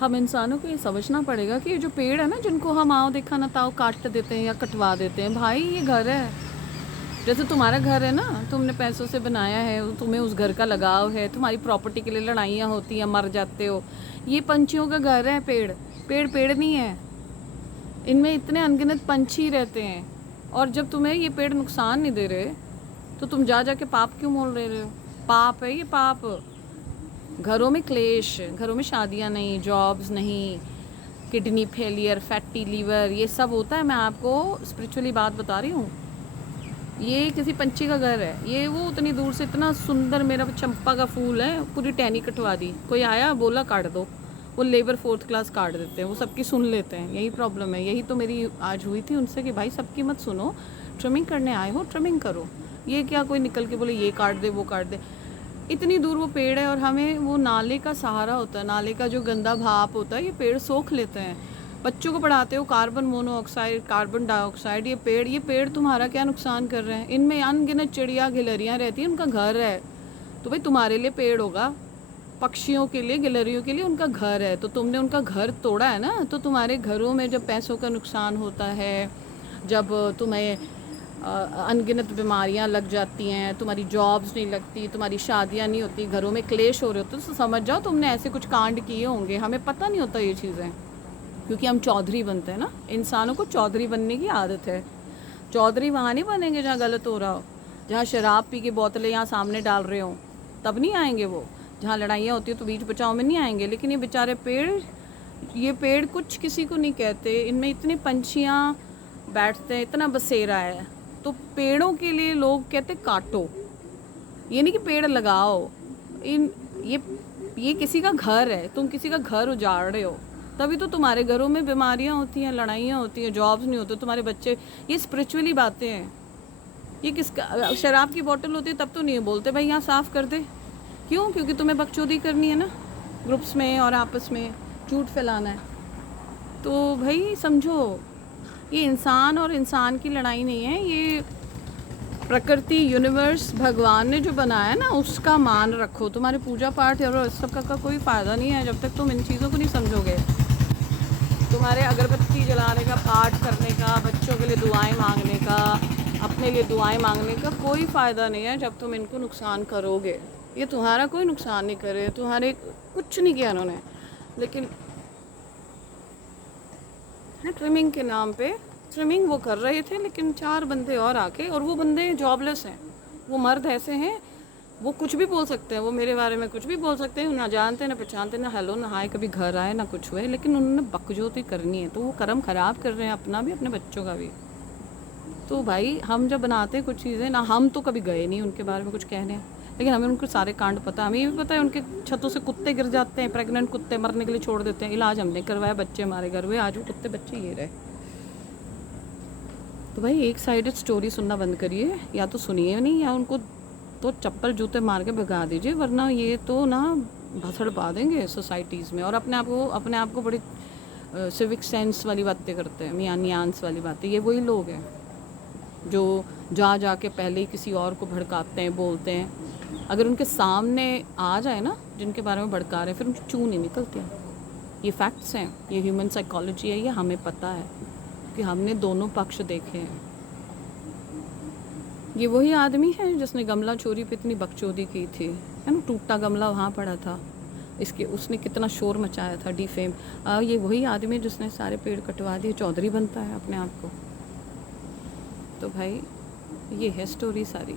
हम इंसानों को ये समझना पड़ेगा कि ये जो पेड़ है ना, जिनको हम आओ देखा ना ताओ काट देते हैं या कटवा देते हैं, भाई ये घर है। जैसे तुम्हारा घर है ना, तुमने पैसों से बनाया है, तुम्हें उस घर का लगाव है, तुम्हारी प्रॉपर्टी के लिए लड़ाइयाँ होती हैं, मर जाते हो। ये पंछियों का घर है पेड़। पेड़ पेड़ नहीं है, इनमें इतने अनगिनत पंछी रहते हैं। और जब तुम्हें ये पेड़ नुकसान नहीं दे रहे तो तुम जा जा के पाप क्यों मोल रहे हो? पाप है ये, पाप। घरों में क्लेश, घरों में शादियां नहीं, जॉब्स नहीं, किडनी फेलियर, फैटी लीवर, ये सब होता है। मैं आपको स्पिरिचुअली बात बता रही हूँ। ये किसी पंछी का घर है। ये वो उतनी दूर से इतना सुंदर मेरा चंपा का फूल है, पूरी टहनी कटवा दी। कोई आया बोला काट दो, वो लेबर 4th क्लास काट देते हैं, वो सबकी सुन लेते हैं। यही प्रॉब्लम है। यही तो मेरी आज हुई थी उनसे कि भाई सबकी मत सुनो, ट्रिमिंग करने आए हो ट्रिमिंग करो। ये क्या कोई निकल के बोले ये काट दे वो काट दे। इतनी दूर वो पेड़ है और हमें वो नाले का सहारा होता है। नाले का जो गंदा भाप होता है ये पेड़ सोख लेते हैं। बच्चों को पढ़ाते हो कार्बन मोनोऑक्साइड, कार्बन डाइऑक्साइड, ये पेड़ तुम्हारा क्या नुकसान कर रहे हैं? इनमें अनगिनत चिड़िया गिलहरियाँ रहती हैं, उनका घर है। तो भाई तुम्हारे लिए पेड़ होगा, पक्षियों के लिए, गिलहरियों के लिए उनका घर है। तो तुमने उनका घर तोड़ा है ना। तो तुम्हारे घरों में जब पैसों का नुकसान होता है, जब तुम्हें अनगिनत बीमारियां लग जाती हैं, तुम्हारी जॉब्स नहीं लगती, तुम्हारी शादियां नहीं होती, घरों में क्लेश हो रहे होते, तो समझ जाओ तुमने ऐसे कुछ कांड किए होंगे। हमें पता नहीं होता ये चीज़ें, क्योंकि हम चौधरी बनते हैं ना। इंसानों को चौधरी बनने की आदत है। चौधरी वहाँ नहीं बनेंगे जहाँ गलत हो रहा हो, जहाँ शराब पी के बोतलें यहाँ सामने डाल रहे हो, तब नहीं आएंगे वो। जहाँ लड़ाइयाँ होती है तो बीच बचाव में नहीं आएंगे। लेकिन ये बेचारे पेड़, ये पेड़ कुछ किसी को नहीं कहते। इनमें इतनी पंछियाँ बैठते हैं, इतना बसेरा है। तो पेड़ों के लिए लोग कहते काटो, ये नहीं कि पेड़ लगाओ। इन ये किसी का घर है, तुम किसी का घर उजाड़ रहे हो, तभी तो तुम्हारे घरों में बीमारियां होती हैं, लड़ाइयाँ होती हैं, जॉब्स नहीं होते, तुम्हारे बच्चे। ये स्पिरिचुअली बातें हैं। ये किसका, शराब की बोतल होती है तब तो नहीं बोलते भाई यहाँ साफ़ कर दे। क्यों? क्योंकि तुम्हें बकचोदी करनी है ना, ग्रुप्स में और आपस में झूठ फैलाना है। तो भाई समझो, ये इंसान और इंसान की लड़ाई नहीं है। ये प्रकृति, यूनिवर्स, भगवान ने जो बनाया ना, उसका मान रखो। तुम्हारे पूजा पाठ और इस सब का कोई फ़ायदा नहीं है जब तक तुम इन चीज़ों को नहीं समझोगे। तुम्हारे अगरबत्ती जलाने का, पाठ करने का, बच्चों के लिए दुआएं मांगने का, अपने लिए दुआएं मांगने का कोई फ़ायदा नहीं है जब तुम इनको नुकसान करोगे। ये तुम्हारा कोई नुकसान नहीं करे, तुम्हारे कुछ नहीं किया उन्होंने। लेकिन ट्रिमिंग के नाम पे, ट्रिमिंग वो कर रहे थे, लेकिन 4 बंदे और आके, और वो बंदे जॉबलेस हैं। वो मर्द ऐसे हैं, वो कुछ भी बोल सकते हैं, वो मेरे बारे में कुछ भी बोल सकते हैं, ना जानते ना पहचानते, ना हेलो ना हाय कभी घर आए ना कुछ हुए। लेकिन उन्होंने बकजोती करनी है, तो वो कर्म ख़राब कर रहे हैं, अपना भी अपने बच्चों का भी। तो भाई हम जब बनाते हैं कुछ चीज़ें ना, हम तो कभी गए नहीं उनके बारे में कुछ कहने, लेकिन हमें उनके सारे कांड पता है। हमें ये भी पता है उनके छतों से कुत्ते गिर जाते हैं, प्रेग्नेंट कुत्ते मरने के लिए छोड़ देते हैं, इलाज हमने करवाया, बच्चे हमारे घर हुए, आज वो कुत्ते बच्चे ये रहे। तो भाई एक साइडेड स्टोरी सुनना बंद करिए, या तो सुनिए नहीं, या उनको तो चप्पल जूते मार के भगा दीजिए, वरना ये तो ना भसड़ पा देंगे सोसाइटीज़ में। और अपने आप को बड़ी सिविक सेंस वाली बातें करते हैं, मियानियांस वाली बातें। ये वही लोग हैं जो जा के पहले ही किसी और को भड़काते हैं, बोलते हैं। अगर उनके सामने आ जाए ना जिनके बारे में भड़का रहे हैं, फिर उनकी चूँ नहीं निकलती हैं। ये फैक्ट्स हैं, ये ह्यूमन साइकोलॉजी है, ये हमें पता है कि हमने दोनों पक्ष देखे हैं। ये वही आदमी है जिसने गमला चोरी पे इतनी बकचोदी की थी, है ना, टूटा गमला वहाँ पड़ा था, इसके उसने कितना शोर मचाया था, डिफेम। ये वही आदमी जिसने सारे पेड़ कटवा दिए, चौधरी बनता है अपने आप को। तो भाई ये है स्टोरी सारी।